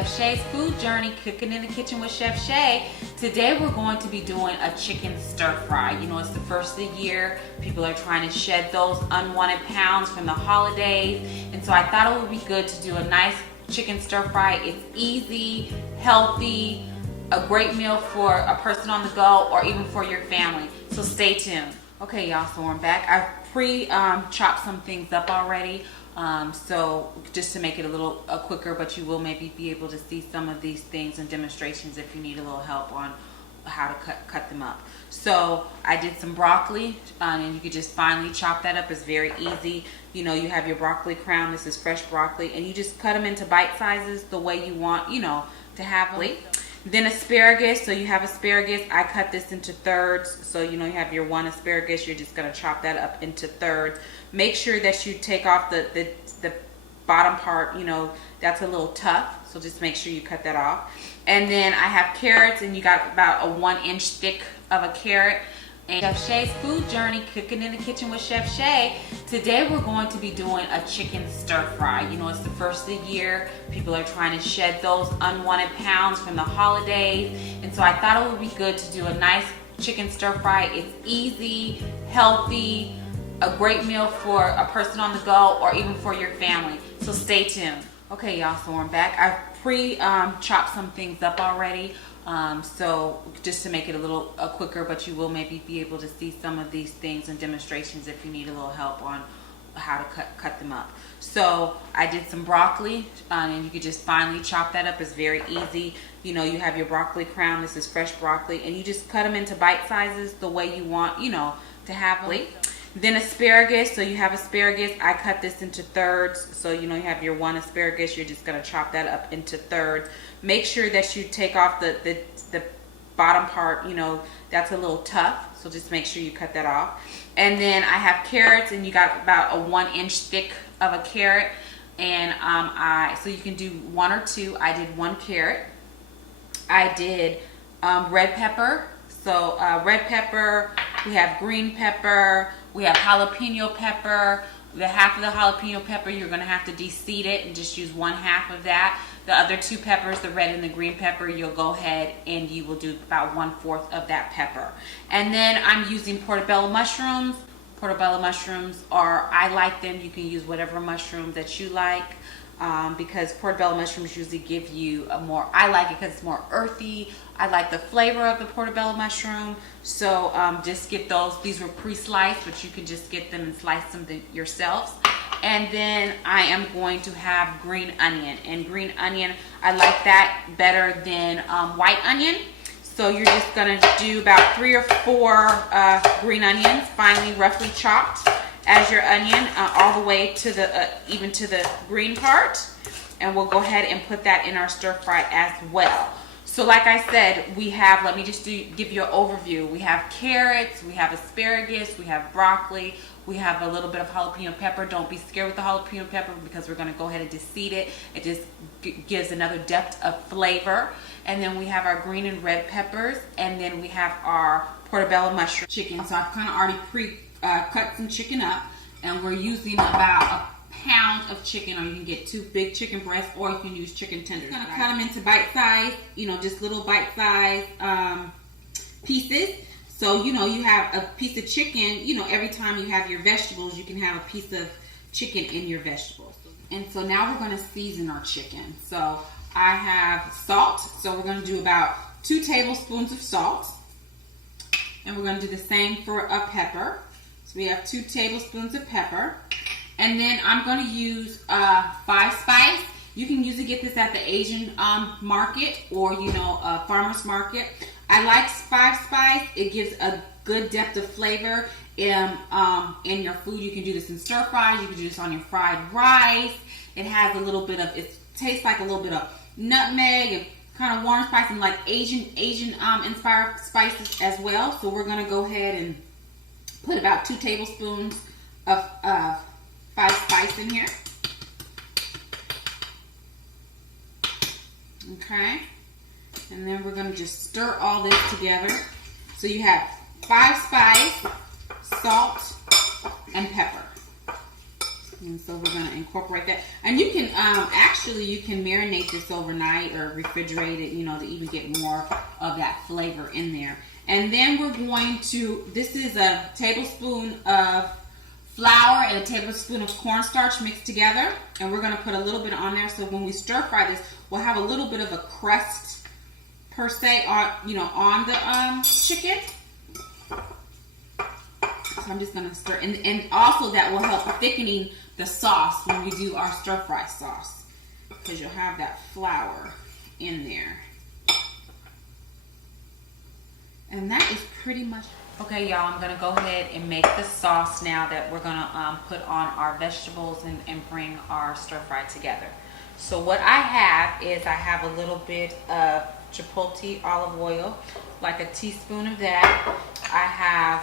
Chef Shay's Food Journey, Cooking in the Kitchen with Chef Shay. Today we're going to be doing a chicken stir fry. You know, it's the first of the year. People are trying to shed those unwanted pounds from the holidays. And so I thought it would be good to do a nice chicken stir fry. It's easy, healthy, a great meal for a person on the go or even for your family. So stay tuned. Okay, y'all, so I'm back. I've chopped some things up already. So just to make it a little quicker, but you will maybe be able to see some of these things and demonstrations if you need a little help on how to cut them up. So I did some broccoli, and you could just finely chop that up. It's very easy. You know, you have your broccoli crown. This is fresh broccoli, and you just cut them into bite sizes the way you want, you know, to have them. Then asparagus, so you have asparagus. I cut this into thirds, so you know you have your one asparagus. You're just gonna chop that up into thirds. Make sure that you take off the bottom part, you know, that's a little tough, so just make sure you cut that off. And then I have carrots, and you got about a 1-inch thick of a carrot. And Chef Shay's Food Journey, Cooking in the Kitchen with Chef Shay. Today we're going to be doing a chicken stir fry. You know, it's the first of the year. People are trying to shed those unwanted pounds from the holidays. And so I thought it would be good to do a nice chicken stir fry. It's easy, healthy, a great meal for a person on the go or even for your family. So stay tuned. Okay, y'all, so I'm back. I've chopped some things up already. So just to make it a little quicker, but you will maybe be able to see some of these things and demonstrations if you need a little help on how to cut them up. So I did some broccoli, and you could just finely chop that up. It's very easy. You know, you have your broccoli crown. This is fresh broccoli, and you just cut them into bite sizes the way you want, you know, to have them. Then asparagus, so you have asparagus. I cut this into thirds, so you know you have your one asparagus. You're just gonna chop that up into thirds. Make sure that you take off the bottom part, you know, that's a little tough, so just make sure you cut that off. And then I have carrots, and you got about a 1-inch thick of a carrot. And so you can do 1 or 2. I did 1 carrot. I did red pepper. So red pepper, we have green pepper, we have jalapeno pepper. The half of the jalapeno pepper, you're going to have to de-seed it and just use 1/2 of that. The other 2 peppers, the red and the green pepper, you'll go ahead and you will do about 1/4 of that pepper. And then I'm using portobello mushrooms. Portobello mushrooms I like them. You can use whatever mushroom that you like. Because portobello mushrooms usually give you I like it because it's more earthy. I like the flavor of the portobello mushroom. So just get those. These were pre-sliced, but you can just get them and slice them yourselves. And then I am going to have green onion. And green onion, I like that better than white onion. So you're just gonna do about 3 or 4 green onions, finely, roughly chopped as your onion, all the way to the even to the green part. And we'll go ahead and put that in our stir fry as well. So like I said, we have, let me just give you an overview. We have carrots, we have asparagus, we have broccoli, we have a little bit of jalapeno pepper. Don't be scared with the jalapeno pepper because we're going to go ahead and de-seed it. It just gives another depth of flavor. And then we have our green and red peppers, and then we have our portobello mushroom chicken. So I've kind of already cut some chicken up, and we're using about a pound of chicken, or you can get 2 big chicken breasts, or you can use chicken tenders. I'm gonna cut them into bite size, you know, just little bite size pieces. So you know, you have a piece of chicken, you know, every time you have your vegetables, you can have a piece of chicken in your vegetables. And so now we're going to season our chicken. So I have salt, so we're going to do about 2 tablespoons of salt, and we're going to do the same for a pepper. So we have 2 tablespoons of pepper. And then I'm going to use 5 spice. You can usually get this at the Asian market or, you know, farmer's market. I like 5 spice. It gives a good depth of flavor in your food. You can do this in stir fries. You can do this on your fried rice. It has a little bit of, it tastes like a little bit of nutmeg and kind of warm spice and like Asian inspired spices as well. So we're going to go ahead and put about 2 tablespoons of 5 spice in here. Okay. And then we're going to just stir all this together. So you have 5 spice, salt, and pepper. And so we're going to incorporate that. And you can, actually, you can marinate this overnight or refrigerate it, you know, to even get more of that flavor in there. And then we're going to, this is a tablespoon of flour and a tablespoon of cornstarch mixed together. And we're going to put a little bit on there. So when we stir fry this, we'll have a little bit of a crust per se on, you know, on the chicken. So I'm just going to stir. And also that will help thickening the sauce when we do our stir fry sauce. Because you'll have that flour in there. And that is pretty much. Okay, y'all, I'm going to go ahead and make the sauce now that we're going to put on our vegetables and bring our stir fry together. So what I have is I have a little bit of chipotle olive oil, like a teaspoon of that. I have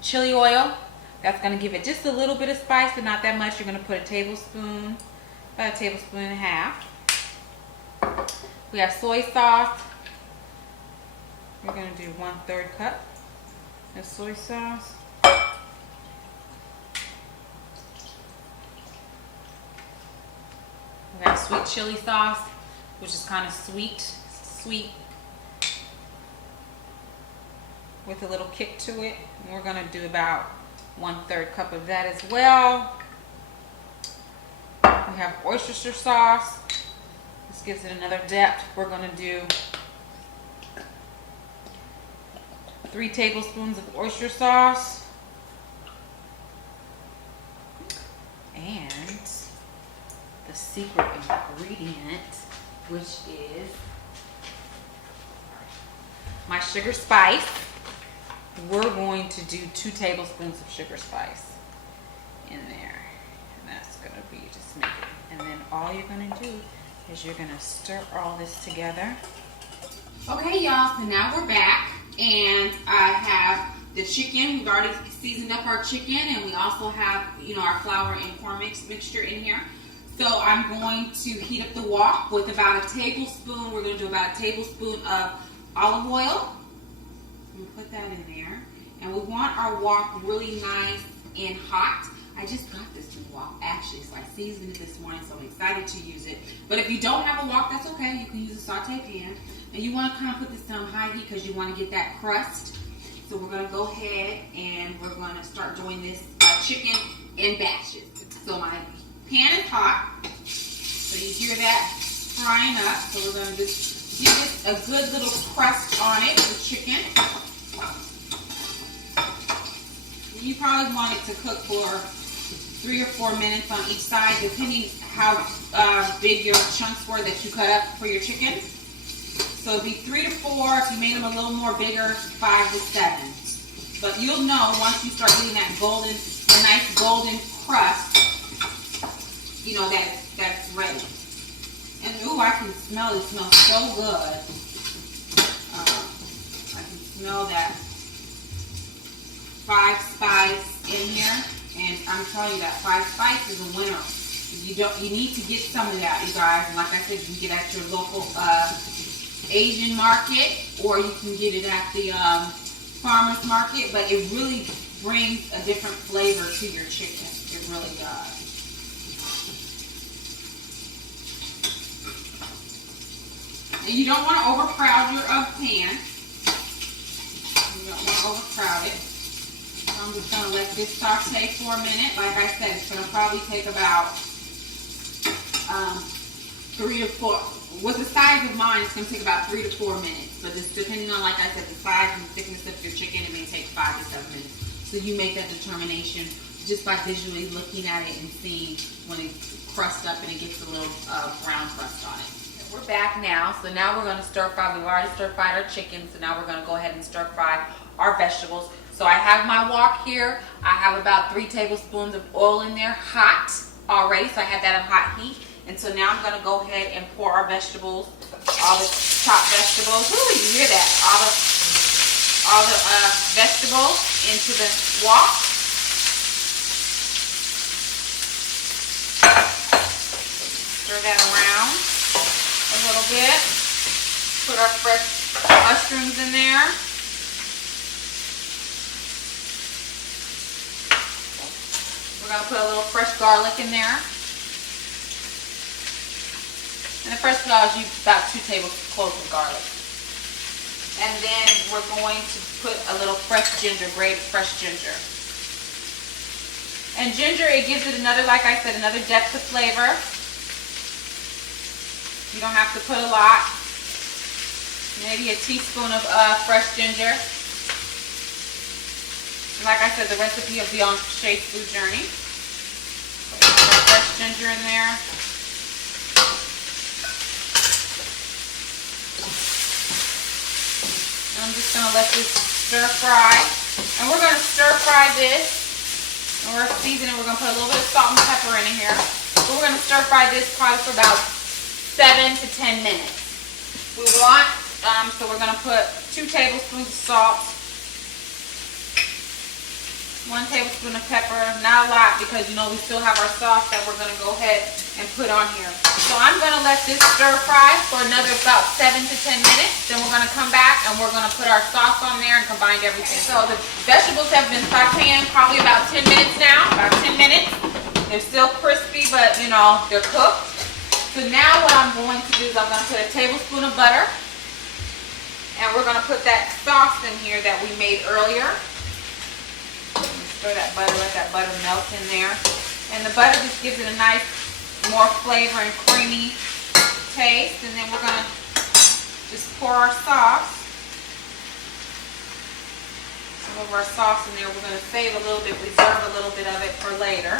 chili oil. That's going to give it just a little bit of spice, but not that much. You're going to put a tablespoon, about a tablespoon and a half. We have soy sauce. We're going to do 1/3 cup of soy sauce. We have sweet chili sauce, which is kind of sweet with a little kick to it. And we're going to do about 1/3 cup of that as well. We have Worcestershire sauce. This gives it another depth. We're going to do 3 tablespoons of oyster sauce. And the secret ingredient, which is my sugar spice. We're going to do 2 tablespoons of sugar spice in there. And that's going to be just make it. And then all you're going to do is you're going to stir all this together. Okay, y'all, so now we're back. And I have the chicken. We've already seasoned up our chicken, and we also have, you know, our flour and corn mixture in here. So I'm going to heat up the wok with about a tablespoon. We're going to do about a tablespoon of olive oil. I'm going to put that in there. And we want our wok really nice and hot. I just got this new wok, actually, so I seasoned it this morning, so I'm excited to use it. But if you don't have a wok, that's okay. You can use a saute pan. And you want to kind of put this on high heat because you want to get that crust. So we're going to go ahead and we're going to start doing this chicken in batches. So my pan is hot. So you hear that frying up. So we're going to just give it a good little crust on it, the chicken. You probably want it to cook for 3 or 4 minutes on each side, depending how big your chunks were that you cut up for your chicken. So it'd be 3 to 4. If you made them a little more bigger, 5 to 7. But you'll know once you start getting that golden, a nice golden crust, you know that that's ready. And ooh, I can smell it. It smells so good. I can smell that 5 spice in here, and I'm telling you that 5 spice is a winner. You need to get some of that, you guys. And like I said, you can get at your local Asian market, or you can get it at the farmer's market, but it really brings a different flavor to your chicken. It really does. And you don't want to overcrowd your pan. You don't want to overcrowd it. So I'm just going to let this saute for a minute. Like I said, it's going to probably take about 3 to 4. With the size of mine, it's going to take about 3 to 4 minutes. But it's depending on, like I said, the size and the thickness of your chicken, it may take 5 to 7 minutes. So you make that determination just by visually looking at it and seeing when it's crust up and it gets a little brown crust on it. And we're back now. So now we're going to stir fry. We've already stir fried our chicken. So now we're going to go ahead and stir fry our vegetables. So I have my wok here. I have about 3 tablespoons of oil in there, hot already. So I had that on hot heat. And so now I'm going to go ahead and pour our vegetables, all the chopped vegetables. Ooh, you hear that? All the vegetables into the wok. Stir that around a little bit. Put our fresh mushrooms in there. We're gonna put a little fresh garlic in there. And the fresh garlic, you about 2 tablespoons of garlic. And then we're going to put a little fresh ginger, grated fresh ginger. And ginger, it gives it another, like I said, another depth of flavor. You don't have to put a lot. Maybe a teaspoon of fresh ginger. And like I said, the recipe will be on Shay's Food Journey. Put some fresh ginger in there. And I'm just going to let this stir fry. And we're going to stir fry this. And we're seasoning. We're going to put a little bit of salt and pepper in here. But we're going to stir fry this probably for about 7 to 10 minutes. We want, so we're going to put 2 tablespoons of salt, 1 tablespoon of pepper, not a lot because you know we still have our sauce that we're going to go ahead and put on here. So I'm going to let this stir fry for another about 7 to 10 minutes. Then we're going to come back and we're going to put our sauce on there and combine everything. So the vegetables have been sauteing probably about 10 minutes now, about 10 minutes. They're still crispy, but you know, they're cooked. So now what I'm going to do is I'm going to put a tablespoon of butter. And we're going to put that sauce in here that we made earlier. Stir that butter, let that butter melt in there. And the butter just gives it a nice, more flavor and creamy taste. And then we're going to just pour our sauce. Some of our sauce in there. We're going to save a little bit, reserve a little bit of it for later.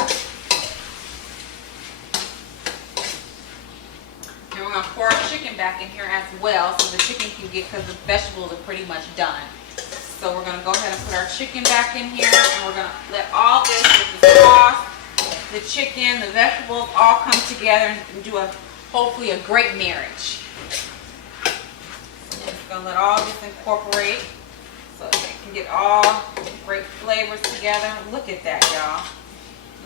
And we're going to pour our chicken back in here as well so the chicken can get, because the vegetables are pretty much done. So we're going to go ahead and put our chicken back in here, and we're going to let all this with the sauce, the chicken, the vegetables all come together and do hopefully a great marriage. So we're just going to let all this incorporate so they can get all great flavors together. Look at that, y'all.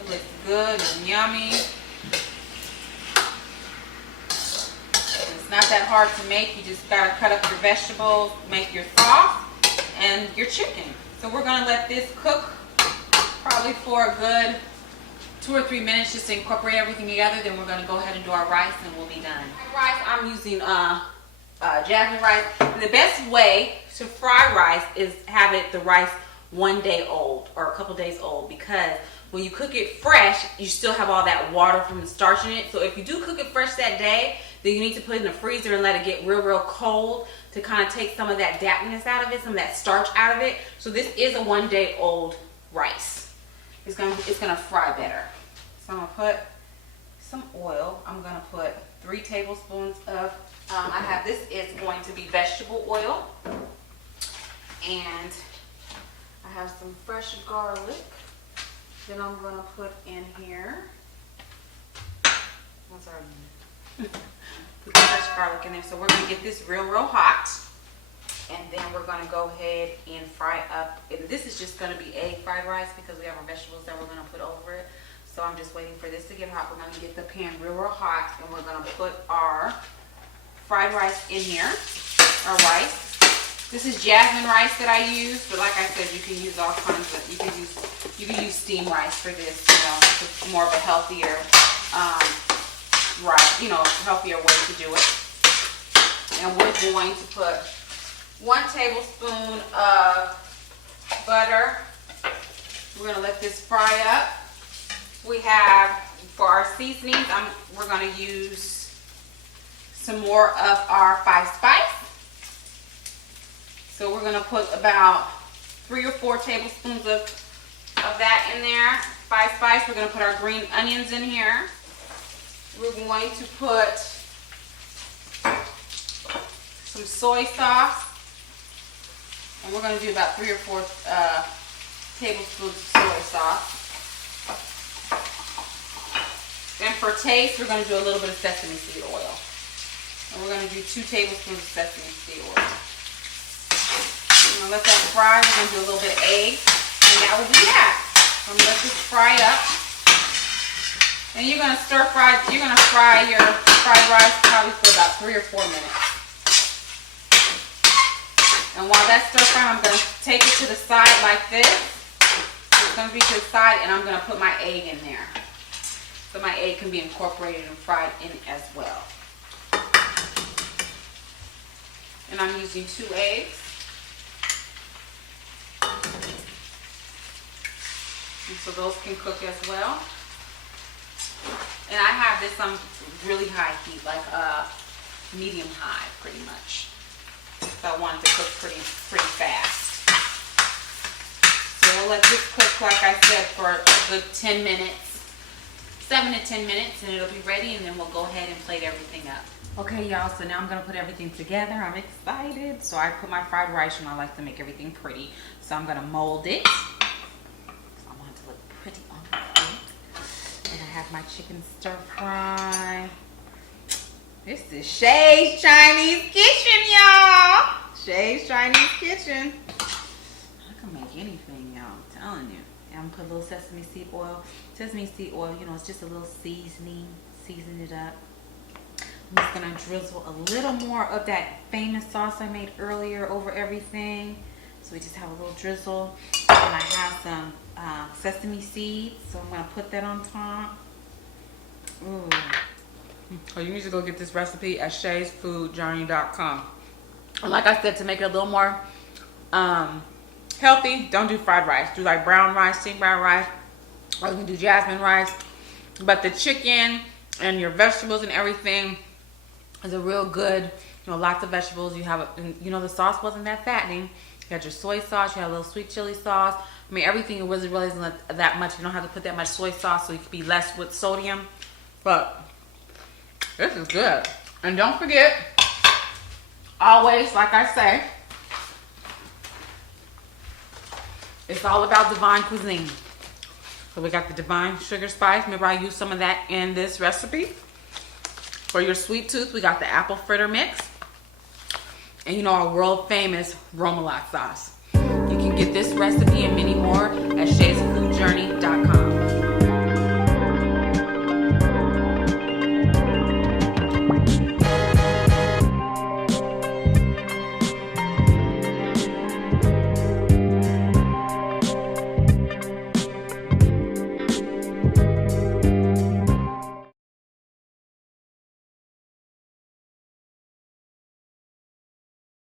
It looks good and yummy. It's not that hard to make. You just got to cut up your vegetables, make your sauce, and your chicken. So we're going to let this cook probably for a good 2 or 3 minutes just to incorporate everything together. Then we're going to go ahead and do our rice and we'll be done. Rice, I'm using jasmine rice. And the best way to fry rice is have the rice 1 day old or a couple days old, because when you cook it fresh, you still have all that water from the starch in it. So if you do cook it fresh that day, then you need to put it in the freezer and let it get real cold to kind of take some of that dampness out of it, some of that starch out of it. So this is a 1 day old rice. It's gonna fry better. So I'm gonna put some oil. I'm gonna put 3 tablespoons of, this is going to be vegetable oil. And I have some fresh garlic. Then I'm gonna put in here. What's our put the fresh garlic in there. So we're gonna get this real hot. And then we're gonna go ahead and fry up. And this is just gonna be egg fried rice because we have our vegetables that we're gonna put over it. So I'm just waiting for this to get hot. We're gonna get the pan real hot, and we're gonna put our fried rice in here, our rice. This is jasmine rice that I use, but like I said, you can use all kinds of, you can use steamed rice for this, you know, it's more of a healthier rice, you know, healthier way to do it. And we're going to put 1 tablespoon of butter. We're gonna let this fry up. We have, for our seasonings, we're gonna use some more of our 5 spice. So we're gonna put about 3 or 4 tablespoons of that in there. 5 spice. We're gonna put our green onions in here. We're going to put some soy sauce. And we're gonna do about 3 or 4 tablespoons of soy sauce. And for taste, we're going to do a little bit of sesame seed oil. And we're going to do 2 tablespoons of sesame seed oil. I'm going to let that fry. We're going to do a little bit of egg. And that will be that. I'm going to let this fry up. And you're going to stir fry, you're going to fry your fried rice probably for about 3 or 4 minutes. And while that's stir frying, I'm going to take it to the side like this. gonna be to the side, and I'm gonna put my egg in there. So my egg can be incorporated and fried in as well. And I'm using 2 eggs. And so those can cook as well. And I have this on really high heat, like medium high pretty much. So I want it to cook pretty fast. So we'll let this cook, like I said, for a good 10 minutes, 7 to 10 minutes, and it'll be ready, and then we'll go ahead and plate everything up. Okay, y'all, so now I'm gonna put everything together. I'm excited. So I put my fried rice, and I like to make everything pretty. So I'm gonna mold it. So I want it to look pretty on the plate. And I have my chicken stir fry. This is Shay's Chinese Kitchen, y'all. Shay's Chinese Kitchen. I can make anything, y'all. I'm telling you. And I'm gonna put a little sesame seed oil. Sesame seed oil, you know, it's just a little seasoning. Season it up. I'm just gonna drizzle a little more of that famous sauce I made earlier over everything. So we just have a little drizzle. And I have some sesame seeds, so I'm gonna put that on top. Ooh. Oh, you need to go get this recipe at shaysfoodjourney.com. And like I said, to make it a little more healthy, don't do fried rice. Do like brown rice, steamed brown rice, or you can do jasmine rice. But the chicken and your vegetables and everything is a real good, you know, lots of vegetables. You have, you know, the sauce wasn't that fattening. You had your soy sauce, you had a little sweet chili sauce. I mean, everything, it wasn't really that much. You don't have to put that much soy sauce, so you can be less with sodium. But this is good. And don't forget, always, like I say, it's all about Divine Cuisine. So we got the Divine Sugar Spice. Remember, I used some of that in this recipe. For your sweet tooth, we got the apple fritter mix. And you know, our world famous Romalot sauce. You can get this recipe and many more at shaysfoodjourney.com.